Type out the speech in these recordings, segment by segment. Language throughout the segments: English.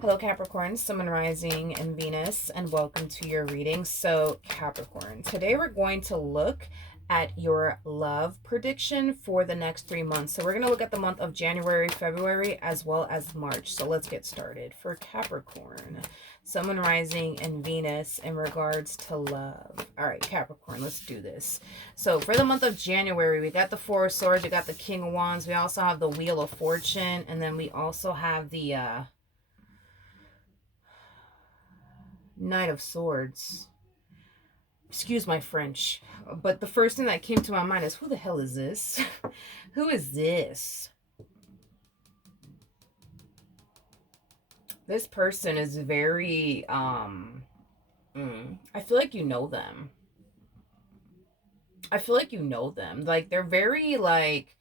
Hello Capricorn, Sun, Moon, Rising, and Venus, and welcome to your reading. So Capricorn, today we're going to look at your love prediction for the next 3 months. So we're going to look at the month of January, February, as well as March. So let's get started. For Capricorn, Sun, Moon, Rising, and Venus in regards to love. All right, Capricorn, let's do this. So for the month of January, we got the Four of Swords, we got the King of Wands, we also have the Wheel of Fortune, and then we also have the Knight of Swords. Excuse my French, but the first thing that came to my mind is, who the hell is this? Who is this? This person is very, I feel like you know them. I feel like you know them. Like, they're very, like,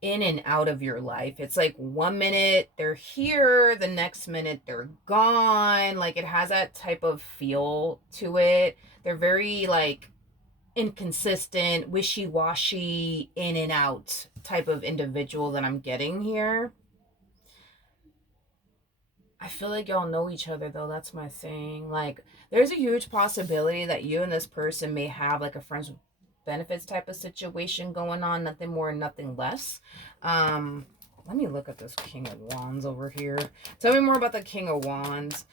in and out of your life. It's like 1 minute they're here, the next minute they're gone. Like, it has that type of feel to it. They're very like inconsistent, wishy-washy, in and out type of individual that I'm getting here. I feel like y'all know each other though. That's my thing. Like, there's a huge possibility that you and this person may have like a friends with benefits type of situation going on. Nothing more and nothing less. Let me look at this King of Wands over here. Tell me more about the King of Wands.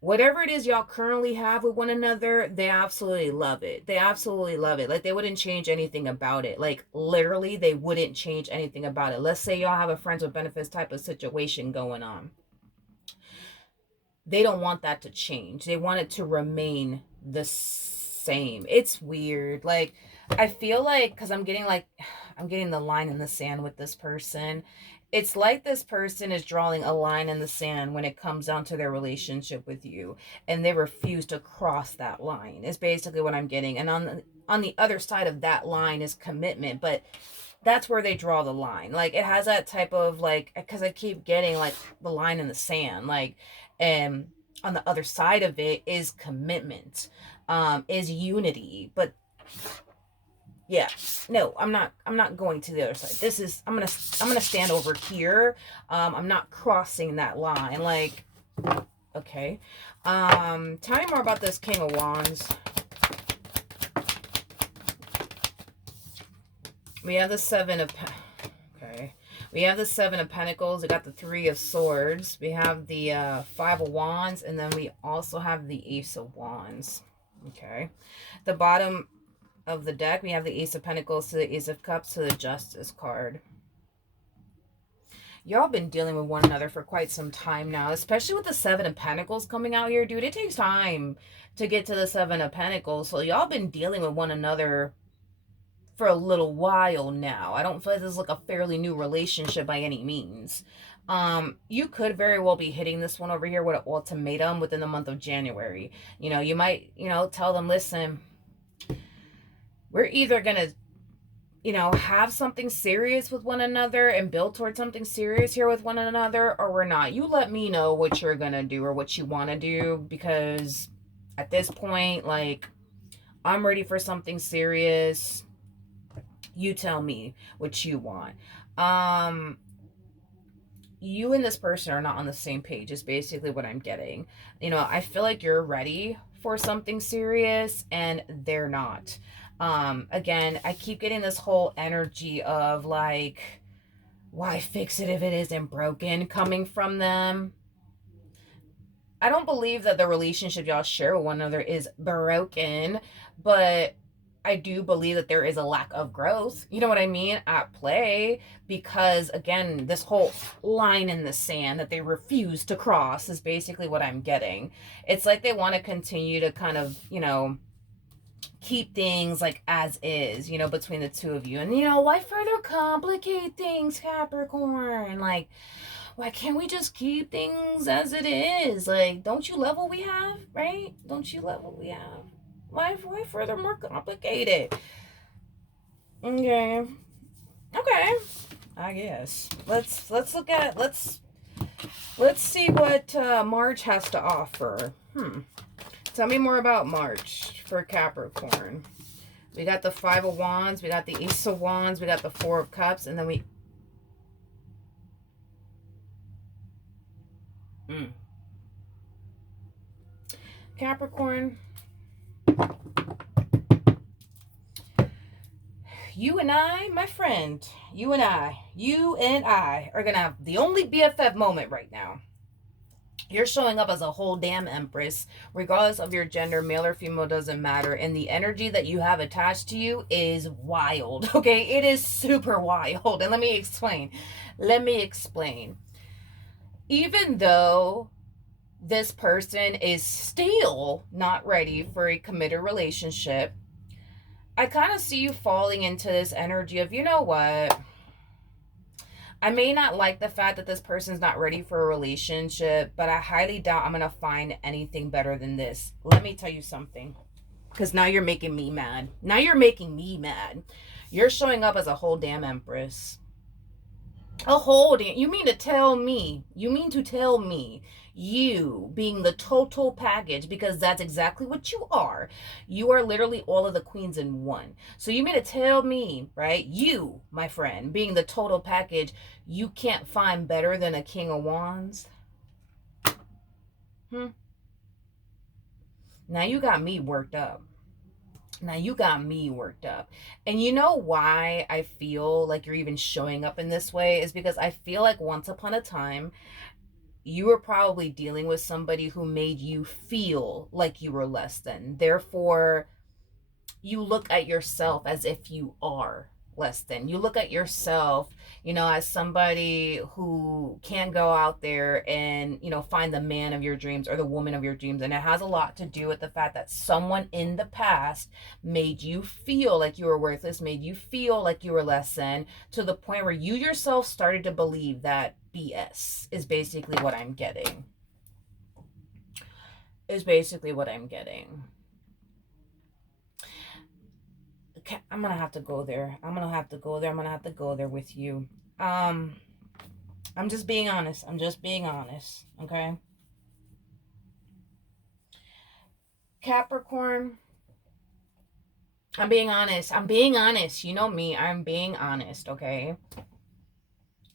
Whatever it is y'all currently have with one another, they absolutely love it. They absolutely love it. Like, they wouldn't change anything about it. Like, literally, they wouldn't change anything about it. Let's say y'all have a friends with benefits type of situation going on. They don't want that to change. They want it to remain the same. It's weird. Like, I feel like, because I'm getting the line in the sand with this person. It's like this person is drawing a line in the sand when it comes down to their relationship with you, and they refuse to cross that line. Is basically what I'm getting. And on the other side of that line is commitment, but that's where they draw the line. Like, it has that type of, like, because I keep getting like the line in the sand, like, and on the other side of it is commitment, is unity. But yeah, no, I'm not going to the other side. This is, I'm gonna stand over here. I'm not crossing that line. Like, okay. Tell me more about this King of Wands. We have the Seven of okay. We have the Seven of Pentacles. We got the Three of Swords. We have the Five of Wands, and then we also have the Ace of Wands. Okay. The bottom of the deck, we have the Ace of Pentacles to the Ace of Cups to the Justice card. Y'all been dealing with one another for quite some time now, especially with the Seven of Pentacles coming out here, dude. It takes time to get to the Seven of Pentacles. So y'all been dealing with one another for a little while now. I don't feel like this is like a fairly new relationship by any means. You could very well be hitting this one over here with an ultimatum within the month of January. You know, you might, tell them, listen, we're either gonna, have something serious with one another and build towards something serious here with one another, or we're not. You let me know what you're gonna do or what you want to do, because at this point, like, I'm ready for something serious. You tell me what you want. You and this person are not on the same page is basically what I'm getting. I feel like you're ready for something serious and they're not. Again, I keep getting this whole energy of like, why fix it if it isn't broken, coming from them. I don't believe that the relationship y'all share with one another is broken, but I do believe that there is a lack of growth, you know what I mean, at play, because again, this whole line in the sand that they refuse to cross is basically what I'm getting. It's like they want to continue to kind of, keep things like as is, between the two of you. And, why further complicate things, Capricorn? Like, why can't we just keep things as it is? Like, don't you love what we have, right? Don't you love what we have? Why further more complicated? Okay. Okay. I guess. Let's look at, let's see what March has to offer. Tell me more about March for Capricorn. We got the Five of Wands, we got the Ace of Wands, we got the Four of Cups, and then Mm. Capricorn, you and I, my friend, you and I are gonna have the only BFF moment right now. You're showing up as a whole damn empress, regardless of your gender, male or female, doesn't matter. And the energy that you have attached to you is wild, okay? It is super wild. And let me explain. Let me explain. Even though this person is still not ready for a committed relationship, I kind of see you falling into this energy of, you know what? I may not like the fact that this person's not ready for a relationship, but I highly doubt I'm going to find anything better than this. Let me tell you something. Because now you're making me mad. Now you're making me mad. You're showing up as a whole damn empress. A holding. You mean to tell me? You mean to tell me? You being the total package, because that's exactly what you are. You are literally all of the queens in one. So you mean to tell me, right? You, my friend, being the total package, you can't find better than a king of wands? Hmm. Now you got me worked up. Now you got me worked up. And you know why I feel like you're even showing up in this way is because I feel like once upon a time you were probably dealing with somebody who made you feel like you were less than. Therefore, you look at yourself as if you are less than. You look at yourself, as somebody who can go out there and, find the man of your dreams or the woman of your dreams. And it has a lot to do with the fact that someone in the past made you feel like you were worthless, made you feel like you were less than, to the point where you yourself started to believe that BS is basically what I'm getting. Is basically what I'm getting. I'm gonna have to go there. I'm gonna have to go there. I'm gonna have to go there with you. Um, I'm just being honest. I'm just being honest. Okay. Capricorn, I'm being honest. I'm being honest. You know me. I'm being honest. Okay.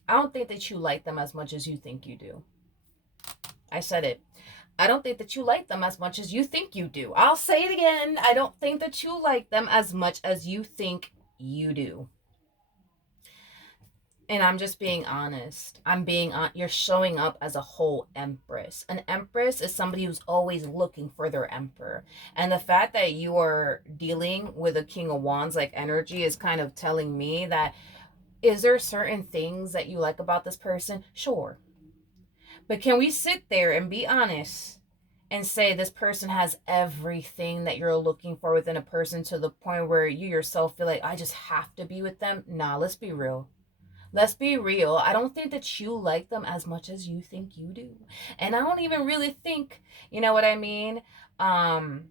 I don't think that you like them as much as you think you do. I said it. I don't think that you like them as much as you think you do. I'll say it again. I don't think that you like them as much as you think you do. And I'm just being honest. You're showing up as a whole empress. An empress is somebody who's always looking for their emperor. And the fact that you are dealing with a king of wands like energy is kind of telling me that, is there certain things that you like about this person? Sure. But can we sit there and be honest and say this person has everything that you're looking for within a person, to the point where you yourself feel like, I just have to be with them? Nah, let's be real. Let's be real. I don't think that you like them as much as you think you do. And I don't even really think, you know what I mean? Um,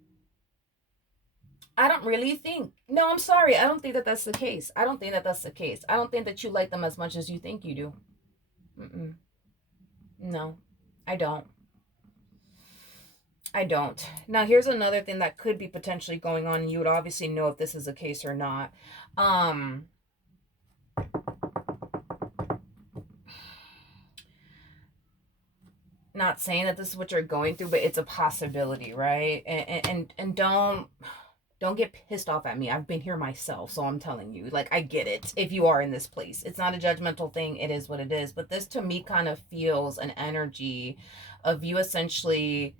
I don't really think. No, I'm sorry. I don't think that that's the case. I don't think that that's the case. I don't think that you like them as much as you think you do. Mm-mm. No, I don't. I don't. Now, here's another thing that could be potentially going on. You would obviously know if this is the case or not. Um, Not saying that this is what you're going through, but it's a possibility, right? And don't get pissed off at me. I've been here myself, so I'm telling you, like, I get it. If you are in this place, it's not a judgmental thing. It is what it is. But this to me kind of feels an energy of you essentially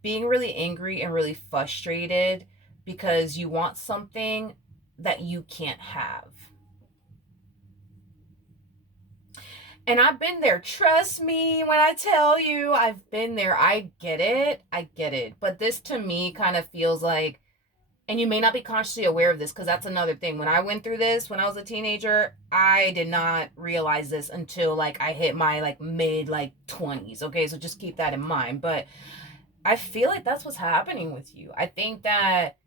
being really angry and really frustrated because you want something that you can't have. And I've been there. Trust me when I tell you I've been there. I get it. I get it. But this to me kind of feels like, and you may not be consciously aware of this, because that's another thing. When I went through this when I was a teenager, I did not realize this until like I hit my like mid like 20s. Okay, so just keep that in mind. But I feel like that's what's happening with you. I think that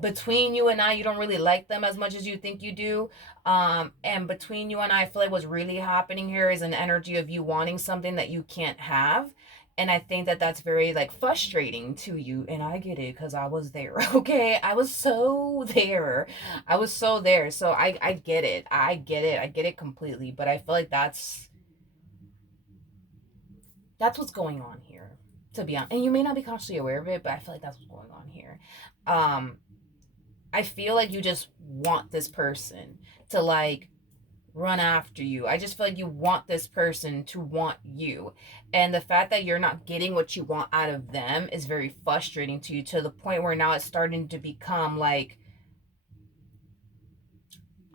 between you and I, you don't really like them as much as you think you do. And between you and I feel like what's really happening here is an energy of you wanting something that you can't have. And I think that that's very like frustrating to you. And I get it because I was there. Okay. I was so there. I was so there. So I get it. I get it. I get it completely. But I feel like that's That's what's going on here, to be honest. And you may not be consciously aware of it, but I feel like that's what's going on here. Um, I feel like you just want this person to like run after you. I just feel like you want this person to want you. And the fact that you're not getting what you want out of them is very frustrating to you, to the point where now it's starting to become like,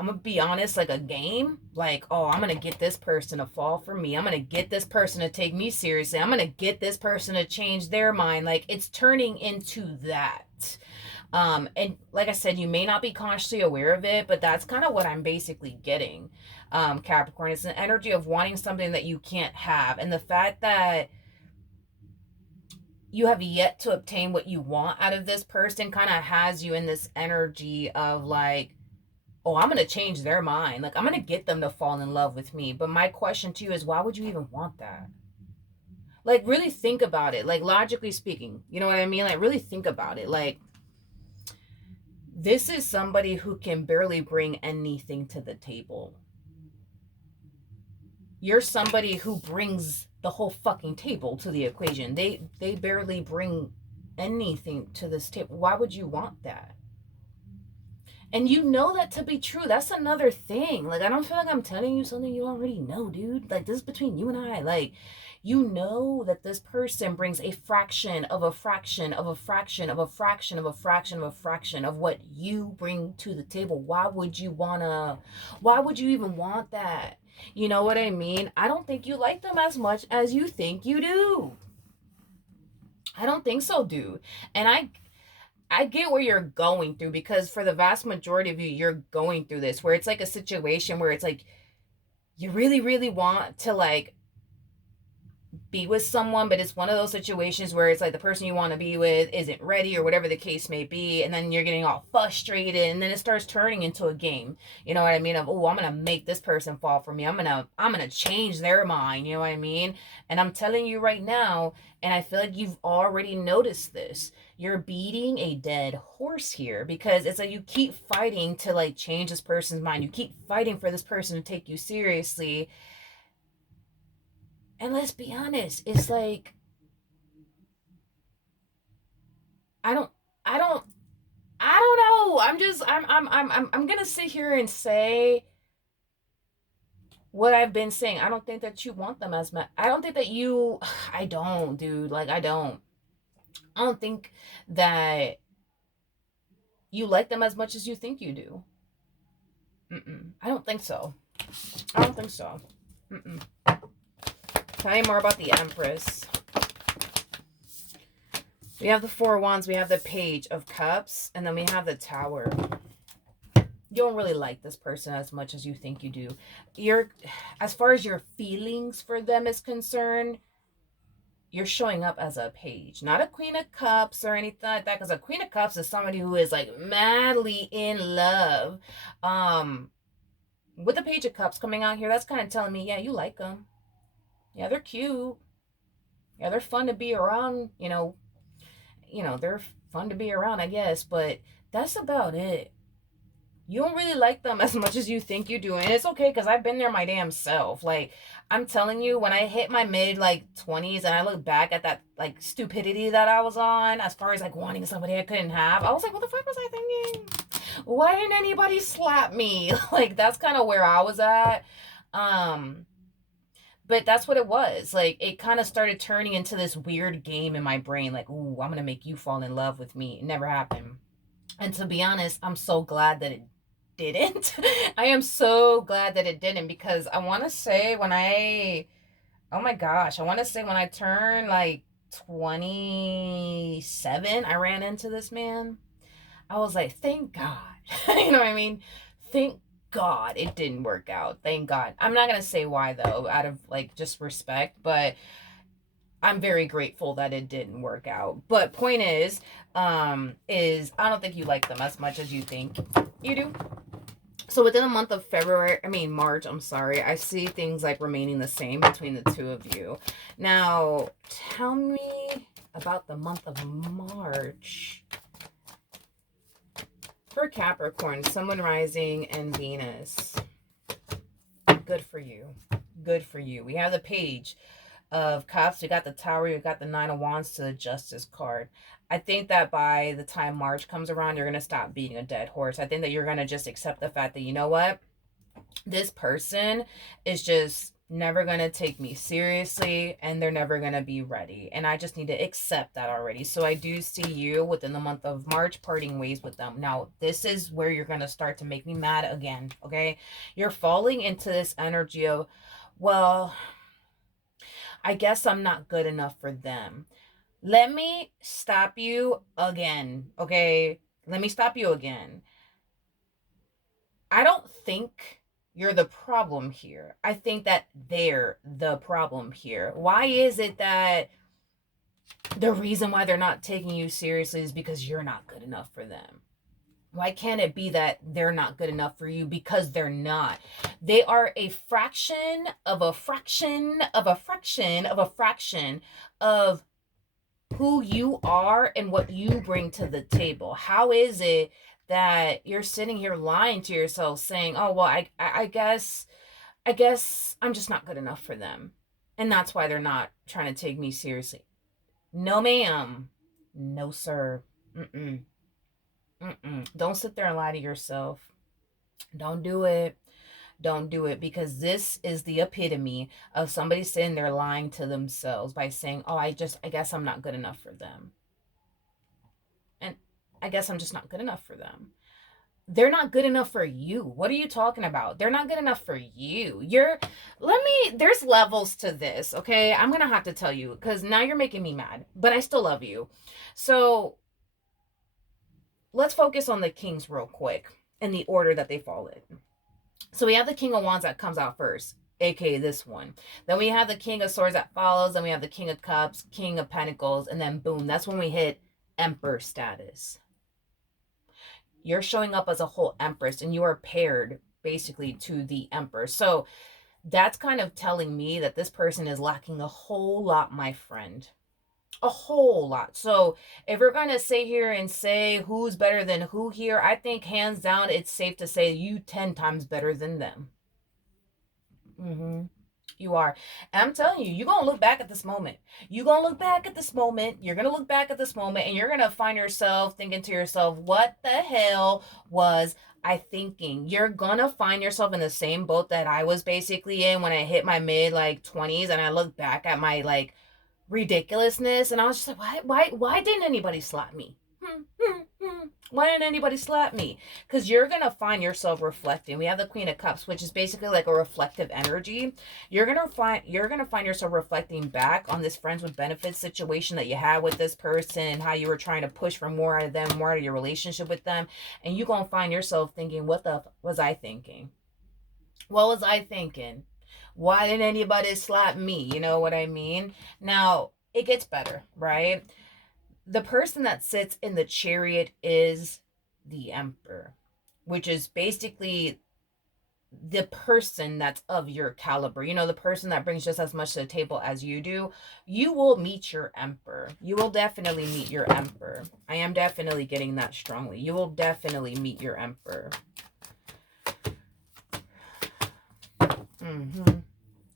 I'm gonna be honest, like a game. Like, oh, I'm gonna get this person to fall for me. I'm gonna get this person to take me seriously. I'm gonna get this person to change their mind. Like, it's turning into that. And like I said, you may not be consciously aware of it, but that's kind of what I'm basically getting. Capricorn, it's an energy of wanting something that you can't have. And the fact that you have yet to obtain what you want out of this person kind of has you in this energy of like, oh, I'm going to change their mind. Like, I'm going to get them to fall in love with me. But my question to you is, why would you even want that? Like, really think about it. Like, logically speaking, you know what I mean? Like, really think about it. Like, this is somebody who can barely bring anything to the table. You're somebody who brings the whole fucking table to the equation. They barely bring anything to this table. Why would you want that? And you know that to be true. That's another thing. Like, I don't feel like I'm telling you something you already know, dude. Like, this is between you and I. Like, you know that this person brings a fraction of a fraction of a fraction of a fraction of a fraction of a fraction of what you bring to the table. Why would you even want that? You know what I mean? I don't think you like them as much as you think you do. I don't think so, dude. And I get where you're going through, because for the vast majority of you, you're going through this where it's like a situation where it's like you really, really want to like be with someone, but it's one of those situations where it's like the person you want to be with isn't ready or whatever the case may be, and then you're getting all frustrated, and then it starts turning into a game. You know what I mean? Of, oh, I'm gonna make this person fall for me. I'm gonna change their mind. You know what I mean? And I'm telling you right now, and I feel like you've already noticed this. You're beating a dead horse here, because it's like you keep fighting to like change this person's mind. You keep fighting for this person to take you seriously. And let's be honest, it's like I don't I don't I don't know. I'm gonna sit here and say what I've been saying. I don't think that you want them as much. I don't think that you I don't, dude. Like I don't. I don't think that you like them as much as you think you do. I don't think so. I don't think so. Mm-mm. Tell me more about the Empress. We have the Four of Wands, we have the Page of Cups, and then we have the Tower. You don't really like this person as much as you think you do. As far as your feelings for them is concerned, you're showing up as a page, not a Queen of Cups or anything like that, because a Queen of Cups is somebody who is like madly in love. With the Page of Cups coming out here, that's kind of telling me, yeah, you like them. Yeah, they're cute. Yeah, they're fun to be around, they're fun to be around, I guess, but that's about it. You don't really like them as much as you think you do, and it's okay, because I've been there my damn self. Like, I'm telling you, when I hit my mid like 20s and I look back at that like stupidity that I was on as far as like wanting somebody I couldn't have, I was like, what the fuck was I thinking? Why didn't anybody slap me? Like, that's kind of where I was at. But that's what it was. Like, it kind of started turning into this weird game in my brain. Like, ooh, I'm going to make you fall in love with me. It never happened. And to be honest, I'm so glad that it didn't. I am so glad that it didn't, because I want to say oh my gosh, I want to say when I turned like 27, I ran into this man. I was like, thank God. You know what I mean? Thank God it didn't work out. Thank God. I'm not going to say why though, out of like just respect, but I'm very grateful that it didn't work out. But point is I don't think you like them as much as you think you do. So within the month of March, I'm sorry, I see things like remaining the same between the two of you. Now, tell me about the month of March. For Capricorn, Sun, Moon, Rising, and Venus. Good for you. Good for you. We have the Page of Cups, we got the Tower, we got the Nine of Wands to the Justice card. I think that by the time March comes around, you're going to stop beating a dead horse. I think that you're going to just accept the fact that, you know what? This person is just never going to take me seriously and they're never going to be ready. And I just need to accept that already. So I do see you within the month of March parting ways with them. Now, this is where you're going to start to make me mad again, okay? You're falling into this energy of, well, I guess I'm not good enough for them. Let me stop you again, okay? Let me stop you again. I don't think you're the problem here. I think that they're the problem here. Why is it that the reason why they're not taking you seriously is because you're not good enough for them? Why can't it be that they're not good enough for you? Because they're not. They are a fraction of a fraction of a fraction of a fraction of who you are and what you bring to the table. How is it that you're sitting here lying to yourself saying, oh, well, I guess I'm just not good enough for them. And that's why they're not trying to take me seriously. No, ma'am. No, sir. Mm-mm. Mm-mm. Don't sit there and lie to yourself. Don't do it. Don't do it, because this is the epitome of somebody sitting there lying to themselves by saying, oh, I guess I'm not good enough for them. And I guess I'm just not good enough for them. They're not good enough for you. What are you talking about? They're not good enough for you. There's levels to this, okay? I'm going to have to tell you because now you're making me mad, but I still love you. So let's focus on the kings real quick in the order that they fall in. So we have the King of Wands that comes out first, aka this one. Then we have the King of Swords that follows. Then we have the King of Cups, King of Pentacles, and then boom, that's when we hit Emperor status. You're showing up as a whole Empress and you are paired basically to the Emperor. So that's kind of telling me that this person is lacking a whole lot, my friend. A whole lot. So if we're going to sit here and say who's better than who here, I think hands down it's safe to say you 10 times better than them. Mm-hmm. You are. And I'm telling you, you're going to look back at this moment. You're going to look back at this moment. You're going to look back at this moment and you're going to find yourself thinking to yourself, what the hell was I thinking? You're going to find yourself in the same boat that I was basically in when I hit my mid like 20s and I look back at my like ridiculousness and I was just like, why didn't anybody slap me? Why didn't anybody slap me? Because you're gonna find yourself reflecting. We have the Queen of Cups, which is basically like a reflective energy. You're gonna find yourself reflecting back on this friends with benefits situation that you had with this person and how you were trying to push for more out of them, more out of your relationship with them, and you're gonna find yourself thinking, what the was I thinking? What was I thinking? Why didn't anybody slap me? You know what I mean? Now it gets better, right? The person that sits in the chariot is the emperor, which is basically the person that's of your caliber. You know, the person that brings just as much to the table as you do. You will meet your emperor. You will definitely meet your emperor. I am definitely getting that strongly. You will definitely meet your emperor. Mm-hmm.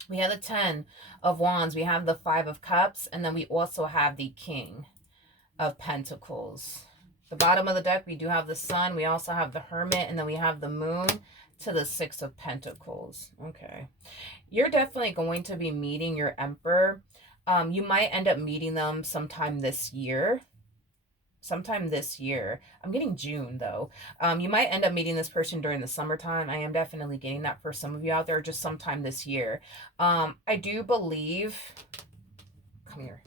We have the 10 of Wands. We have the 5 of Cups. And then we also have the King of Pentacles. The bottom of the deck, we do have the Sun. We also have the Hermit. And then we have the Moon to the 6 of Pentacles. Okay. You're definitely going to be meeting your Emperor. You might end up meeting them sometime this year. I'm getting June though. You might end up meeting this person during the summertime. I am definitely getting that for some of you out there, just sometime this year. I do believe, come here.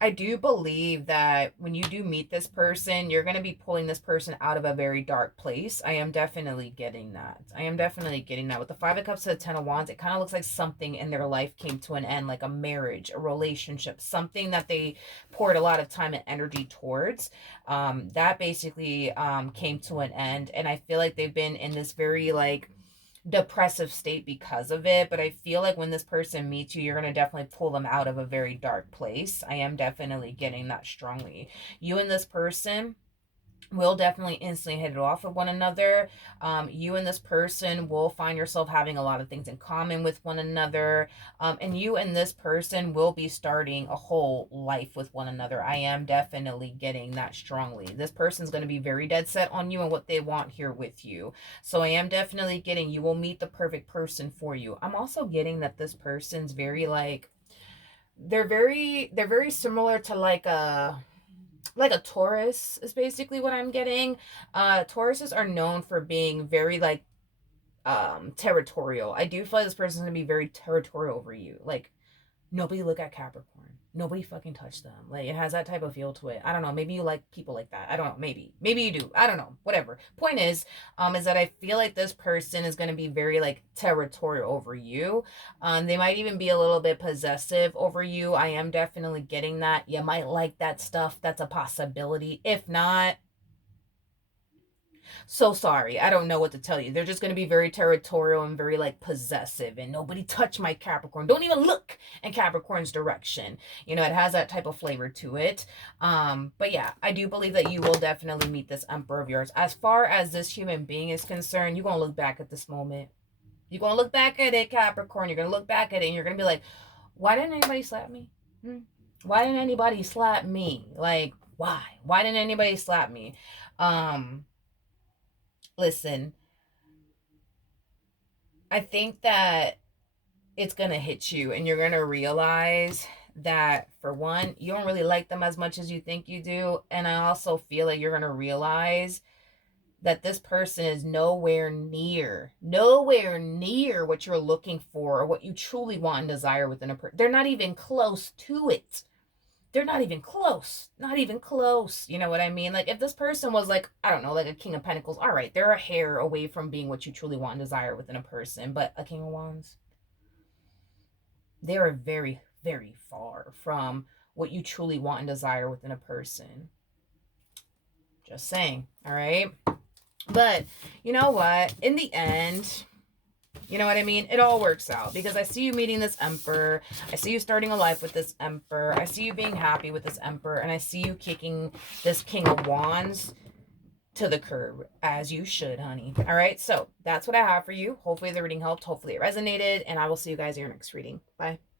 I do believe that when you do meet this person, you're going to be pulling this person out of a very dark place. I am definitely getting that. With the 5 of Cups to the 10 of Wands, it kind of looks like something in their life came to an end, like a marriage, a relationship, something that they poured a lot of time and energy towards. That basically came to an end. And I feel like they've been in this very like depressive state because of it, but I feel like when this person meets you, you're going to definitely pull them out of a very dark place. I am definitely getting that strongly. You and this person, will definitely instantly hit it off with one another. You and this person will find yourself having a lot of things in common with one another. And you and this person will be starting a whole life with one another. I am definitely getting that strongly. This person's going to be very dead set on you and what they want here with you. So I am definitely getting you will meet the perfect person for you. I'm also getting that this person's very like, they're very similar to like a Taurus is basically what I'm getting. Tauruses are known for being very like territorial. I do feel like this person's gonna be very territorial over you. Like nobody look at Capricorn. Nobody fucking touch them. Like it has that type of feel to it. I don't know. Maybe you like people like that. I don't know. Maybe you do. I don't know. Whatever. Point is that I feel like this person is gonna be very like territorial over you. They might even be a little bit possessive over you. I am definitely getting that. You might like that stuff. That's a possibility. If not, so sorry. I don't know what to tell you. They're just going to be very territorial and very like possessive and nobody touch my Capricorn. Don't even look in Capricorn's direction. You know, it has that type of flavor to it. But yeah, I do believe that you will definitely meet this emperor of yours. As far as this human being is concerned, you're going to look back at this moment. You're going to look back at it, Capricorn. You're going to look back at it and you're going to be like, why didn't anybody slap me? Hmm? Why didn't anybody slap me? Like, why? Why didn't anybody slap me? Um, Listen, I think that it's going to hit you and you're going to realize that for one, you don't really like them as much as you think you do. And I also feel like you're going to realize that this person is nowhere near what you're looking for or what you truly want and desire within a person. They're not even close to it. They're not even close. Not even close. You know what I mean? Like if this person was like, I don't know, like a King of Pentacles, all right, they're a hair away from being what you truly want and desire within a person. But a King of Wands, they are very, very far from what you truly want and desire within a person. Just saying. All right. But you know what? In the end, you know what I mean? It all works out because I see you meeting this emperor. I see you starting a life with this emperor. I see you being happy with this emperor. And I see you kicking this King of Wands to the curb, as you should, honey. All right. So that's what I have for you. Hopefully the reading helped. Hopefully it resonated. And I will see you guys in your next reading. Bye.